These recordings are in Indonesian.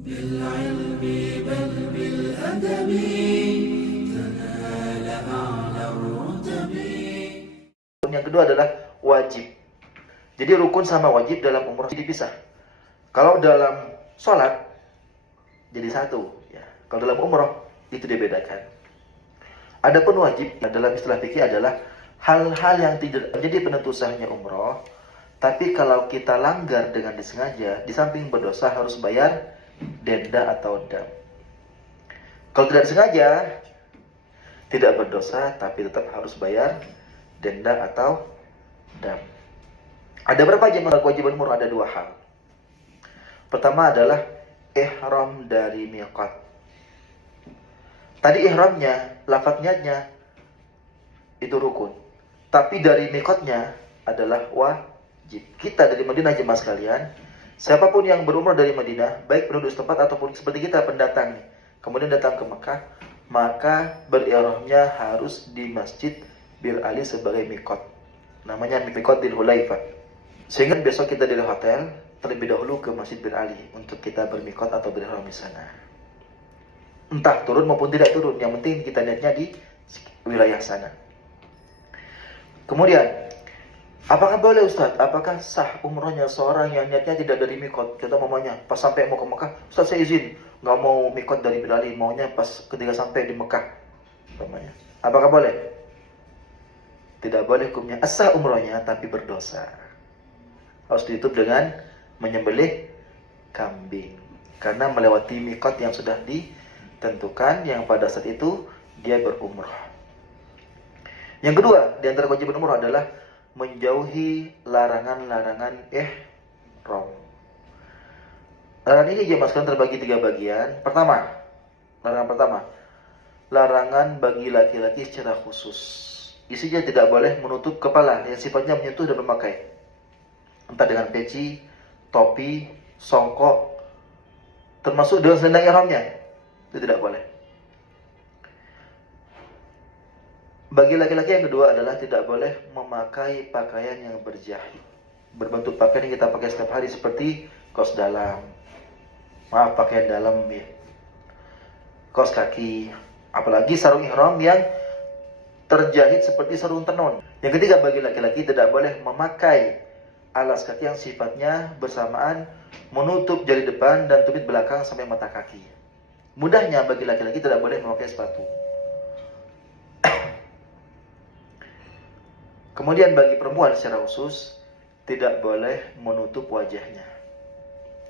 بالعلم بل بالأدب تنال أعلى الرتب. Yang kedua adalah wajib. Jadi rukun sama wajib dalam umrah dipisah. Kalau dalam sholat jadi satu, ya. Kalau dalam umrah itu dibedakan. Adapun wajib dalam istilah fikih adalah hal-hal yang tidak menjadi penentu sahnya umrah, tapi kalau kita langgar dengan disengaja, di samping berdosa harus bayar denda atau dam. Kalau tidak disengaja, tidak berdosa tapi tetap harus bayar denda atau dam. Ada berapa jemaah kewajiban umrah? Ada dua hal. Pertama adalah ihram dari miqat. Tadi ihramnya, lafaz niatnya itu rukun. Tapi dari miqatnya adalah wajib. Kita dari Madinah jemaah sekalian, siapapun yang berumrah dari Madinah, baik penduduk setempat ataupun seperti kita pendatang, kemudian datang ke Mekah, maka berihramnya harus di Masjid Bir Ali sebagai miqat. Namanya miqat Dzul Hulaifah. Sehingga besok kita dari hotel terlebih dahulu ke Masjid Bir Ali untuk kita bermiqat atau berihram di sana. Entah turun maupun tidak turun, yang penting kita niatnya di wilayah sana. Kemudian, apakah boleh Ustaz? Apakah sah umrohnya seorang yang niatnya tidak dari miqat? Kita mamanya pas sampai mau ke Mekah, Ustaz saya izin, nggak mau miqat dari Bir Ali, maunya pas ketika sampai di Mekah. Mamanya. Apakah boleh? Tidak boleh hukumnya. Sah umrohnya tapi berdosa. Harus ditutup dengan menyembelih kambing. Karena melewati miqat yang sudah ditentukan, yang pada saat itu dia berumrah. Yang kedua, di antara kewajiban umrah adalah menjauhi larangan-larangan ihram. Larangan ini dimasukkan terbagi 3 bagian. Larangan pertama, larangan bagi laki-laki secara khusus. Isinya tidak boleh menutup kepala yang sifatnya menyentuh dan memakai. Entah dengan peci, topi, songkok, termasuk dengan selendang ihramnya. Itu tidak boleh. Bagi laki-laki yang kedua adalah tidak boleh memakai pakaian yang berjahit. Berbentuk pakaian yang kita pakai setiap hari seperti kaos dalam. Pakaian dalam ya. Kaos kaki, apalagi sarung ihram yang terjahit seperti sarung tenun. Yang ketiga, bagi laki-laki tidak boleh memakai alas kaki yang sifatnya bersamaan menutup jari depan dan tumit belakang sampai mata kaki. Mudahnya bagi laki-laki tidak boleh memakai sepatu. Kemudian bagi perempuan secara khusus tidak boleh menutup wajahnya.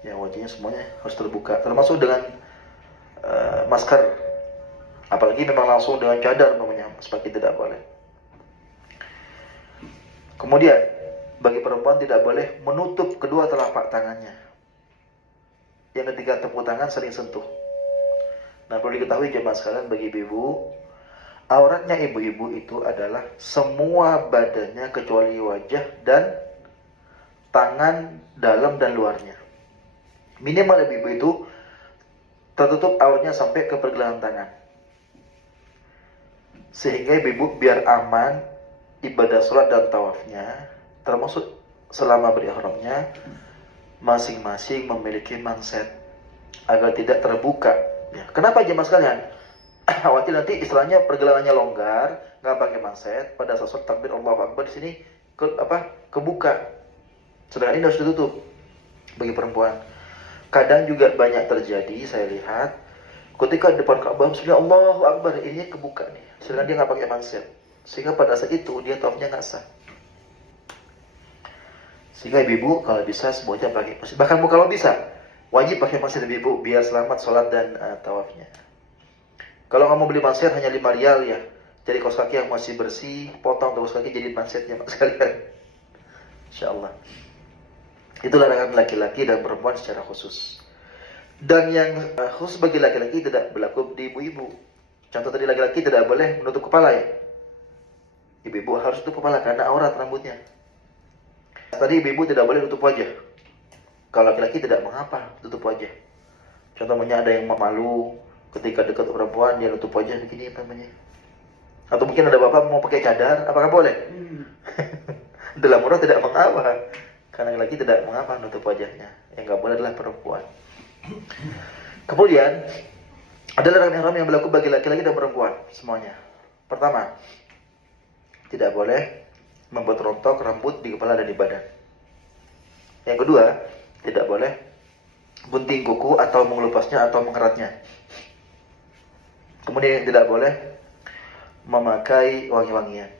Ya, wajahnya semuanya harus terbuka, termasuk dengan masker. Apalagi memang langsung dengan cadar namanya, seperti tidak boleh. Kemudian bagi perempuan tidak boleh menutup kedua telapak tangannya. Yang ketiga, tepuk tangan sering sentuh. Nah, perlu diketahui jemaah sekalian, bagi ibu-ibu, auratnya ibu-ibu itu adalah semua badannya kecuali wajah dan tangan dalam dan luarnya. Minimal ibu-ibu itu tertutup auratnya sampai ke pergelangan tangan. Sehingga ibu-ibu biar aman ibadah sholat dan tawafnya, termasuk selama berihramnya, masing-masing memiliki manset agar tidak terbuka. Ya. Kenapa jemaah sekalian? Khawatir nanti istilahnya pergelangannya longgar, nggak pakai manset, pada saat takbir Allahu Akbar di sini kebuka. Sedangkan ini harus ditutup bagi perempuan. Kadang juga banyak terjadi, saya lihat, ketika di depan Ka'bah, sudah Allahu Akbar, ini kebuka nih. Sedangkan dia nggak pakai manset, sehingga pada saat itu dia tawafnya nggak sah. Sehingga ibu kalau bisa semuanya pakai manset. Bahkan kalau bisa wajib pakai manset ibu biar selamat sholat dan tawafnya. Kalau kamu beli manset hanya 5 rial ya, jadi kaos kaki yang masih bersih, potong kaos kaki jadi mansetnya sekalian. Insyaallah. Itu larangan laki-laki dan perempuan secara khusus. Dan yang khusus bagi laki-laki tidak berlaku di ibu-ibu. Contoh tadi, laki-laki tidak boleh menutup kepala ya. Ibu-ibu harus tutup kepala karena aurat rambutnya. Tadi ibu-ibu tidak boleh tutup wajah. Kalau laki-laki tidak mengapa tutup wajah. Contohnya ada yang malu ketika dekat perempuan dia tutup wajah begini apa namanya. Atau mungkin ada bapak mau pakai cadar, apakah boleh? Dalam aurat tidak mengapa. Karena laki-laki tidak mengapa nutup wajahnya. Yang nggak boleh adalah perempuan. Kemudian ada larangan ihram yang berlaku bagi laki-laki dan perempuan semuanya. Pertama, tidak boleh membuat rontok rambut di kepala dan di badan. Yang kedua, tidak boleh gunting kuku atau mengelupasnya atau mengeratnya. Kemudian tidak boleh memakai wangi-wangian.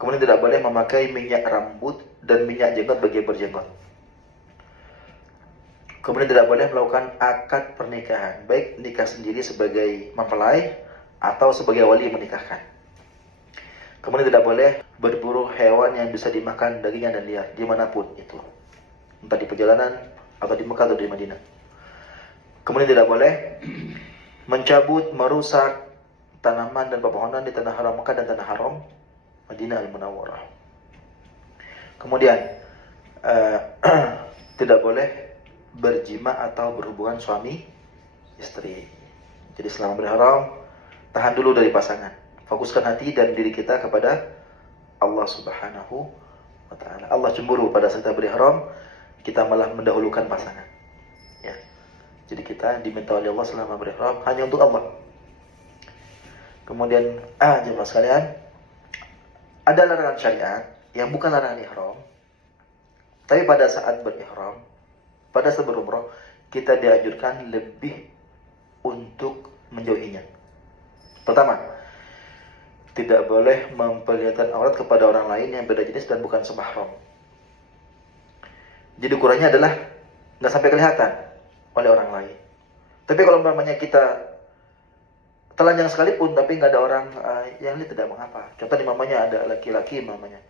Kemudian tidak boleh memakai minyak rambut dan minyak jenggot bagi yang berjenggot. Kemudian tidak boleh melakukan akad pernikahan, baik nikah sendiri sebagai mempelai atau sebagai wali yang menikahkan. Kemudian tidak boleh berburu hewan yang bisa dimakan dagingnya dan liar dimanapun itu, entah di perjalanan atau di Mekah atau di Madinah. Kemudian tidak boleh mencabut, merusak tanaman dan pepohonan di tanah haram Mekah dan tanah haram Madinah Al-Munawwarah. Kemudian tidak boleh berjima atau berhubungan suami istri. Jadi selama berihram, tahan dulu dari pasangan. Fokuskan hati dan diri kita kepada Allah Subhanahu wa ta'ala. Allah cemburu pada saat kita berihram, kita malah mendahulukan pasangan. Ya. Jadi kita diminta oleh Allah selama berihram hanya untuk Allah. Kemudian, jemaah sekalian, ada larangan syariat yang bukan larangan ihram. Tapi pada saat berihram, pada saat berumrah, kita dianjurkan lebih untuk menjauhinya. Pertama, tidak boleh memperlihatkan aurat kepada orang lain yang beda jenis dan bukan semahram. Jadi ukurannya adalah nggak sampai kelihatan oleh orang lain. Tapi kalau umpamanya kita telanjang sekalipun, tapi nggak ada orang yang lihat, tidak mengapa. Contoh nih, mamanya ada laki-laki mamanya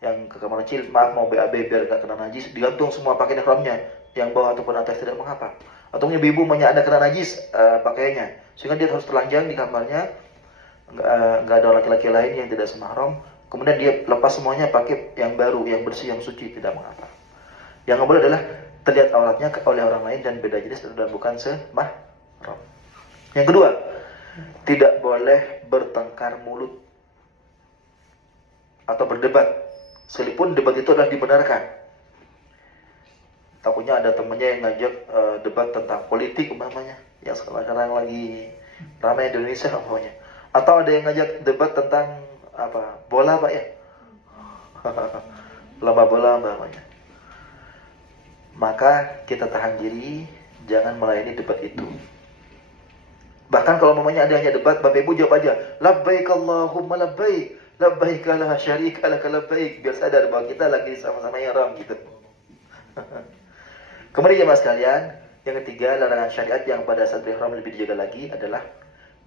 yang ke kamar kecil, maaf mau BAB biar nggak kena najis, digantung semua pakaian ihramnya, yang bawah ataupun atas, tidak mengapa. Atau ibu mamanya ada kena najis pakaiannya, sehingga dia harus telanjang di kamarnya, nggak ada laki-laki lain yang tidak semahram, kemudian dia lepas semuanya pakai yang baru, yang bersih, yang suci, tidak mengapa. Yang nggak boleh adalah terlihat auratnya oleh orang lain dan beda jenis dan bukan semahram. Yang kedua, tidak boleh bertengkar mulut atau berdebat, sekalipun debat itu adalah dibenarkan. Takutnya ada temannya yang ngajak debat tentang politik umpamanya, yang sekarang lagi ramai di Indonesia umpamanya. Atau ada yang ngajak debat tentang bola Pak ya, lomba bola umpamanya. Maka kita tahan diri, jangan melayani debat itu. Bahkan kalau umpamanya ada hanya debat, Bapak Ibu jawab aja, labbaik Allahumma labbaik, labbaik la syarika laka labbaik, biar sadar bahwa kita lagi sama-sama ihram gitu. Kemudian jemaah sekalian, yang ketiga, larangan syariat yang pada saat berihram lebih dijaga lagi adalah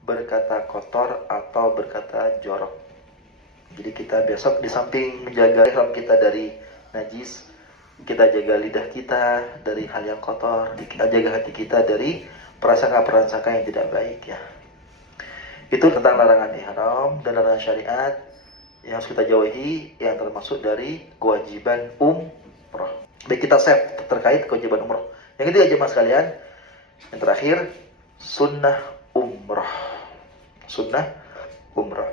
berkata kotor atau berkata jorok. Jadi kita besok di samping menjaga ihram kita dari najis, kita jaga lidah kita dari hal yang kotor, kita jaga hati kita dari prasangka-prasangka yang tidak baik ya. Itu tentang larangan ihram dan larangan syariat yang harus kita jauhi, yang termasuk dari kewajiban umrah. Baik, kita save terkait kewajiban umrah. Yang ketiga jemaah sekalian, yang terakhir, sunnah umrah. Sunnah umrah.